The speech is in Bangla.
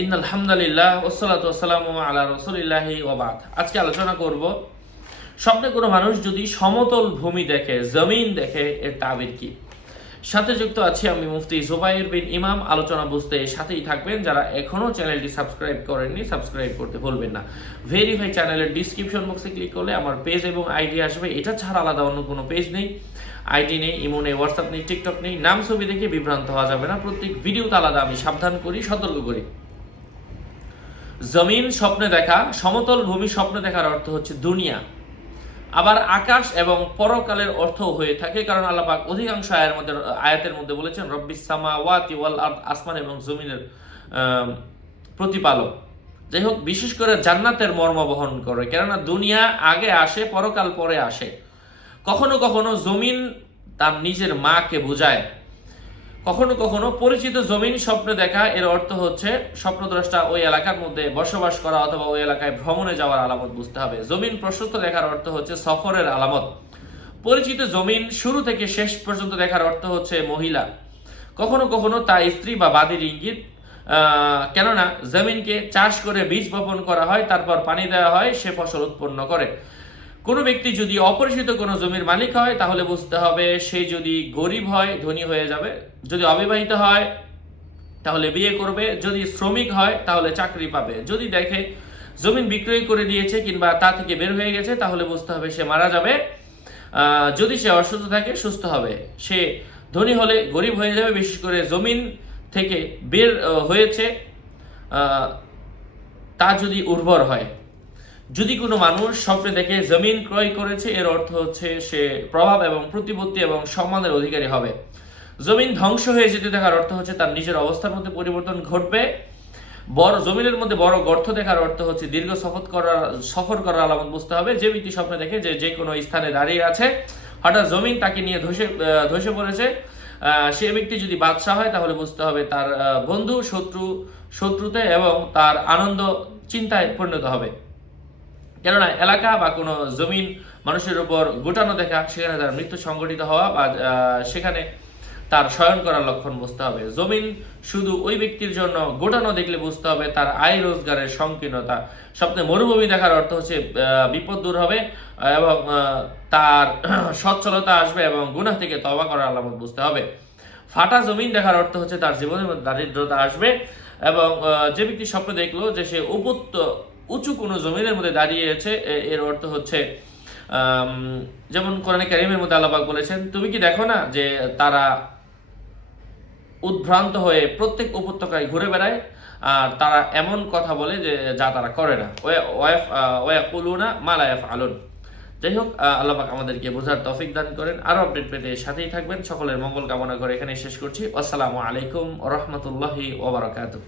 ইন্নাল হামদুলিল্লাহ ওয়াসসালাতু ওয়াসসালামু আলা রাসূলিল্লাহি ওয়া বাদ। আজকে আলোচনা করব স্বপ্নে কোনো মানুষ যদি সমতল ভূমি দেখে, জমিন দেখে, এর তাবির কি। সাথে যুক্ত আছি আমি মুফতি জুবাইর বিন ইমাম। আলোচনা বুঝতে সাথেই থাকবেন। যারা এখনো চ্যানেলটি সাবস্ক্রাইব করেননি সাবস্ক্রাইব করতে ভুলবেন না। ভেরিফাই চ্যানেলের ডিসক্রিপশন বক্সে ক্লিক করলে আমার পেজ এবং আইডি আসবে। এটা ছাড়া আলাদা অন্য কোনো পেজ নেই, আইডি নেই, ইমো নেই, হোয়াটসঅ্যাপ নেই, টিকটক নেই। নাম ছবি দেখে বিভ্রান্ত হওয়া যাবে না। প্রত্যেক ভিডিওতে আলাদা আমি সাবধান করি, সতর্ক করি। জমিন স্বপ্নে দেখা, সমতল ভূমি স্বপ্নে দেখার অর্থ হচ্ছে দুনিয়া। আবার আকাশ এবং পরকালের অর্থ হয়ে থাকে, কারণ আল্লাহ পাক অধিকাংশ আয়াতের মধ্যে বলেছেন রব্বিস সামাওয়াতি ওয়াল আরদ, আসমান এবং জমিনের প্রতিপালক। যাই হোক, বিশেষ করে জান্নাতের মর্ম বহন করে, কেননা দুনিয়া আগে আসে, পরকাল পরে আসে। কখনো কখনো জমিন তার নিজের মাকে বোঝায়। কখনো কখনো পরিচিত জমিন স্বপ্নে দেখা, এর অর্থ হচ্ছে স্বপ্নদ্রষ্টা ওই এলাকার মধ্যে বসবাস করা অথবা ওই এলাকায় ভ্রমণে যাওয়ার আলামত বুঝতে হবে। জমিন প্রশস্ত দেখার অর্থ হচ্ছে সফরের আলামত। পরিচিত জমিন শুরু থেকে শেষ পর্যন্ত দেখার অর্থ হচ্ছে মহিলা। কখনো কখনো তা স্ত্রী বা বাদীর ইঙ্গিত, কেননা জমিনকে চাষ করে বীজ বপন করা হয়, তারপর পানি দেওয়া হয়, সে ফসল উৎপন্ন করে। কোনো ব্যক্তি যদি অপরিচিত কোনো জমির মালিক হয় তাহলে বুঝতে হবে সে যদি গরিব হয় ধনী হয়ে যাবে, যদি অবিবাহিত হয় তাহলে বিয়ে করবে, যদি শ্রমিক হয় তাহলে চাকরি পাবে। যদি দেখে জমিন বিক্রয় করে দিয়েছে কিংবা তা থেকে বের হয়ে গেছে তাহলে বুঝতে হবে সে মারা যাবে। যদি সে অসুস্থ থাকে সুস্থ হবে। সে ধনী হলে গরিব হয়ে যাবে। বিশেষ করে জমিন থেকে বের হয়েছে তা যদি উর্বর হয়। যদি কোনো মানুষ স্বপ্নে দেখে জমিন ক্রয় করেছে, এর অর্থ হচ্ছে সে প্রভাব এবং প্রতিপত্তি এবং সম্মানের অধিকারী হবে। জমিন ধ্বংস হয়ে যেতে দেখার অর্থ হচ্ছে তার নিজের অবস্থার মধ্যে পরিবর্তন ঘটবে। জমিনের মধ্যে বড় গর্ত দেখার অর্থ হচ্ছে দীর্ঘ সফর করার আলামত বুঝতে হবে। যে ব্যক্তি স্বপ্নে দেখে যে কোনো স্থানে দাঁড়িয়ে আছে, হঠাৎ জমিন তাকে নিয়ে ধসে পড়েছে, সে ব্যক্তি যদি বাদশাহ হয় তাহলে বুঝতে হবে তার বন্ধু শত্রুতে এবং তার আনন্দ চিন্তায় পরিণত হবে। কেননা এলাকা বা কোনো জমিন মানুষের উপর গোটানো দেখা, সেখানে তার মৃত্যু সংঘটিত হওয়া বা সেখানে তার শয়ন করার লক্ষণ বুঝতে হবে। জমিন শুধু ওই ব্যক্তির জন্য গোটানো দেখলে বুঝতে হবে তার আয় রোজগারের সংকীর্ণতা। স্বপ্নে মরুভূমি দেখার অর্থ হচ্ছে বিপদ দূর হবে এবং তার সচ্ছলতা আসবে এবং গুনাহ থেকে তওবা করার আলামত বুঝতে হবে। ফাটা জমিন দেখার অর্থ হচ্ছে তার জীবনের মধ্যে দারিদ্রতা আসবে এবং যে ব্যক্তি স্বপ্ন দেখলো যে সে উঁচু কোনো জমিনের মধ্যে দাঁড়িয়েছে, এর অর্থ হচ্ছে যেমন কোরআনে কারীমের মধ্যে আল্লাহ পাক বলেছেন, তুমি কি দেখো না যে তারা উদ্ভ্রান্ত হয়ে প্রত্যেক উপত্যকায় ঘুরে বেড়ায় আর তারা এমন কথা বলে যে যা তারা করে না, ওয়ায়াকুলুনা মা লা ইয়াফআলুন। যাই হোক, আল্লাহ পাক আমাদেরকে বোঝার তৌফিক দান করেন। আরো আপডেট পেতে সাথেই থাকবেন। সকলের মঙ্গল কামনা করে এখানে শেষ করছি। আসসালামু আলাইকুম ওয়া রাহমাতুল্লাহি ওয়া বারাকাতুহু।